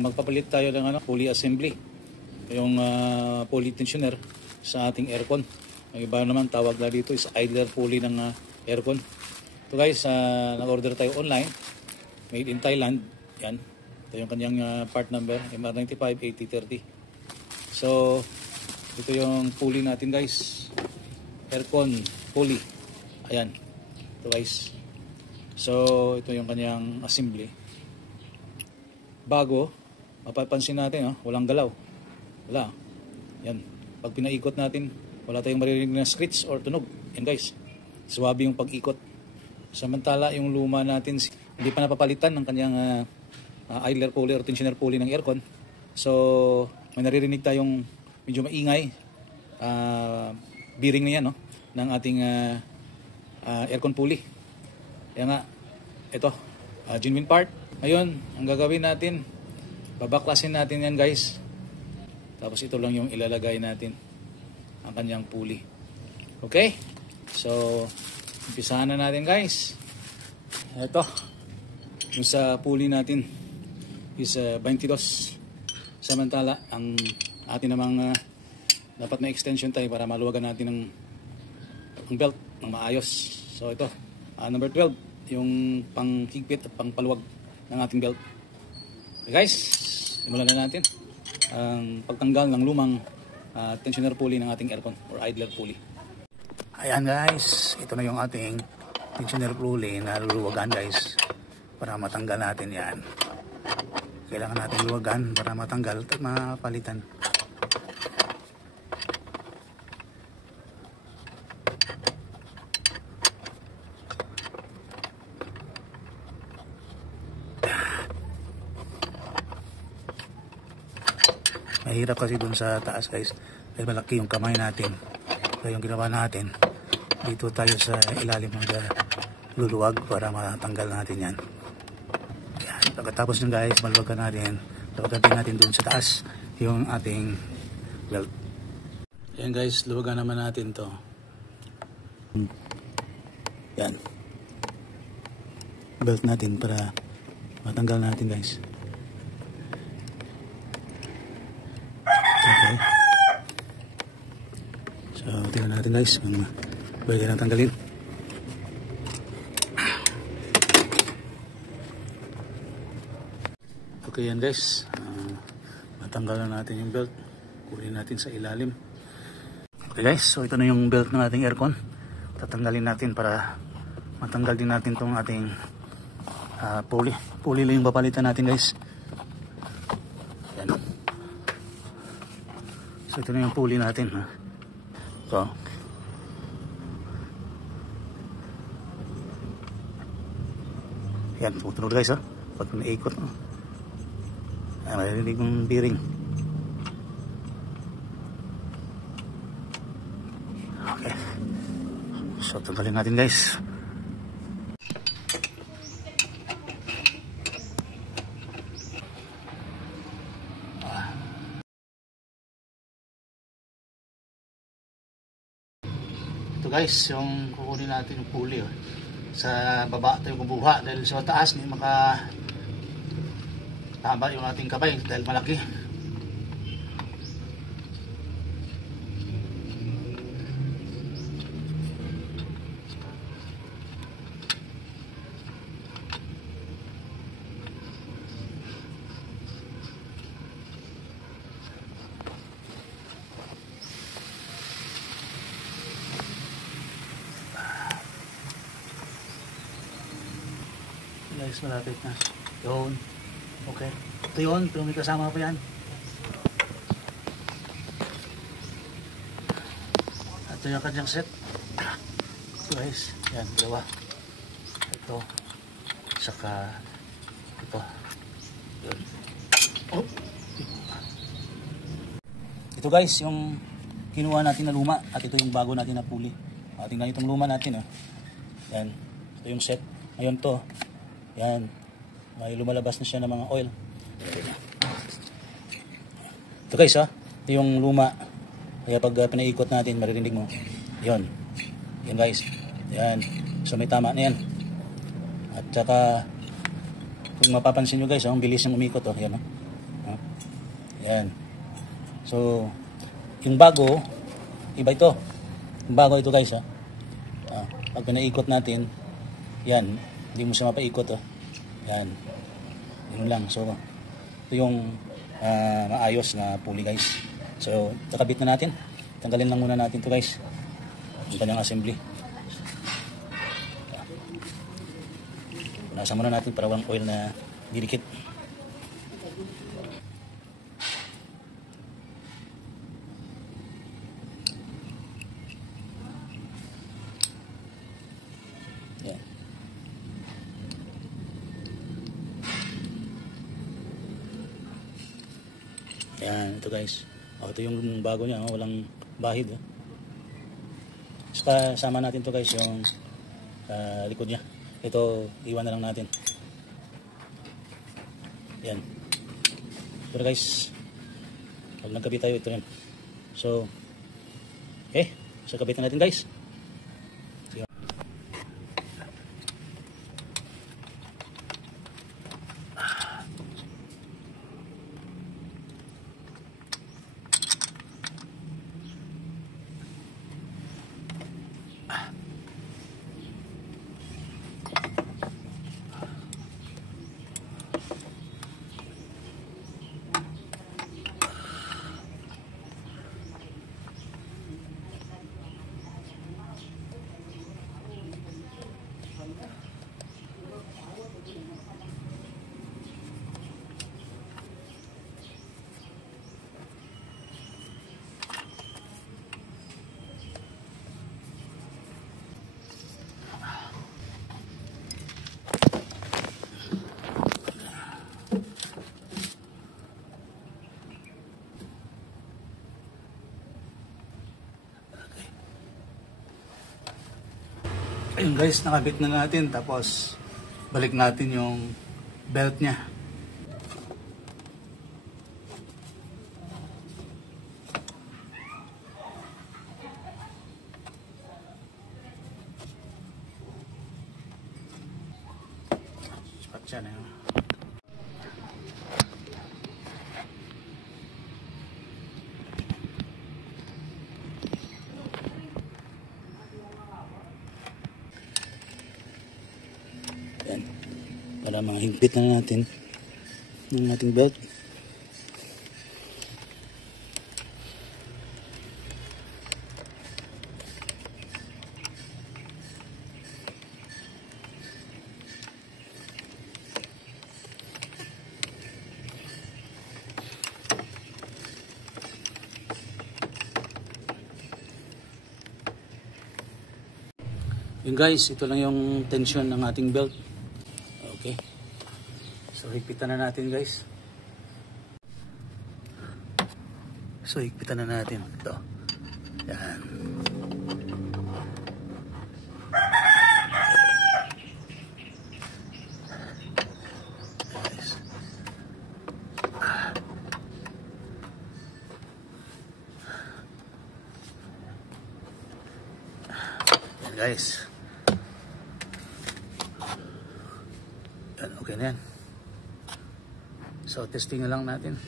magpapalit tayo ng pulley assembly, yung pulley tensioner sa ating aircon. Ang iba naman tawag na dito is idler pulley ng aircon. Ito guys, nag-order tayo online, made in Thailand. Yan, ito yung kanyang part number, MR958030. So ito yung pulley natin guys, aircon pulley. Ayan, ito guys. So ito yung kanyang assembly. Bago, mapapansin natin walang galaw. Wala. Yan, pag pinaikot natin, wala tayong maririnig na screech or tunog. Yan guys, swabe yung pag-ikot. Samantala yung luma natin, hindi pa napapalitan ng kanyang idler pulley or tensioner pulley ng aircon. So may naririnig tayong medyo maingay bearing na yan ng ating aircon pulley. Kaya nga, ito genuine part. Ngayon, ang gagawin natin, babaklasin natin yan guys. Tapos ito lang yung ilalagay natin, ang kanyang pulley. Okay, so umpisahan na natin guys. Ito yung sa pulley natin is 22. Samantala ang atin namang dapat na extension tayo para maluwagan natin ang belt ng maayos. So ito number 12, yung panghigpit at pangpaluwag ng ating belt. Okay guys, simulan na natin ang pagtanggal ng lumang tensioner pulley ng ating aircon or idler pulley. Ayan guys, ito na yung ating tensioner pulley na luluwagan guys, para matanggal natin yan. Kailangan natin luwagan para matanggal at mapalitan. Mahirap kasi dun sa taas guys, dahil malaki yung kamay natin. Kaya yung ginawa natin, dito tayo sa ilalim ng luluwag para matanggal natin yan. Yan. Pagkatapos nyo guys, maluwagan natin, luwagan natin dun sa taas yung ating belt. Yan guys, luwagan naman natin to. Yan, belt natin para matanggal natin guys. Okay. So, tingnan natin guys kung pwede na tanggalin. Okay yan guys. Natanggal na natin yung belt. Kunin natin sa ilalim. Okay guys, so ito na yung belt ng ating aircon. Tatanggalin natin para matanggal din natin tong ating pulley. Pulley lang yung papalitan natin guys. Yan. So ito na yung pulley natin. Ito. Yan, tutunog guys pag naikot. Marinig yung bearing. Okay. So tanggalin natin guys. Ito guys, yung kukunin natin yung pulley sa baba tayo kumuha dahil sa taas hindi tama yung ating kamay dahil malaki. Guys, malapit na. Yun. Okay. Ito yun, pero may kasama pa yan. Ito yung kanyang set. Ito guys, yan, dalawa. Ito. Saka ito. Yun. Oh. Ito guys, yung kinuha natin na luma at ito yung bago natin na pulley. Tingnan itong luma natin. Yan. Ito yung set. Ngayon to. Yan. May lumalabas na siya ng mga oil. Ito guys ito yung luma. Kaya pag pinaikot natin, maririnig mo. Yon. Yan guys. Yan. So may tama na yan. At saka kung mapapansin nyo guys, ang bilis ng umikot. Yan. Yan. So, yung bago, iba ito. Yung bago ito guys, ha. Pag pinaikot natin, yan, hindi mo siya mapaikot, oh. Yan. Yun lang. So, ito yung maayos na pulley guys. So, kakabit na natin. Tanggalin lang muna natin ito guys. Yung kanyang assembly. Punasan muna natin para walang oil na didikit. Yan. Yan, ito guys. Ito yung bago niya, walang bahid. Saka sama natin to guys yung likod niya. Ito, iwan na lang natin. Yan. Pero guys, pag nagkabit tayo, ito yan. So, okay. So, kabitan natin guys. Sige. Ayun guys, nakabit na natin. Tapos, balik natin yung belt niya. Sapat siya na yun. Yan. Para mahigpit na natin ng ating belt. Yun guys, ito lang yung tension ng ating belt. Okay. So, higpitan na natin guys. So, higpitan na natin. Ito. Yan. Guys. Yan guys. Okay na yan. So, testing na lang natin.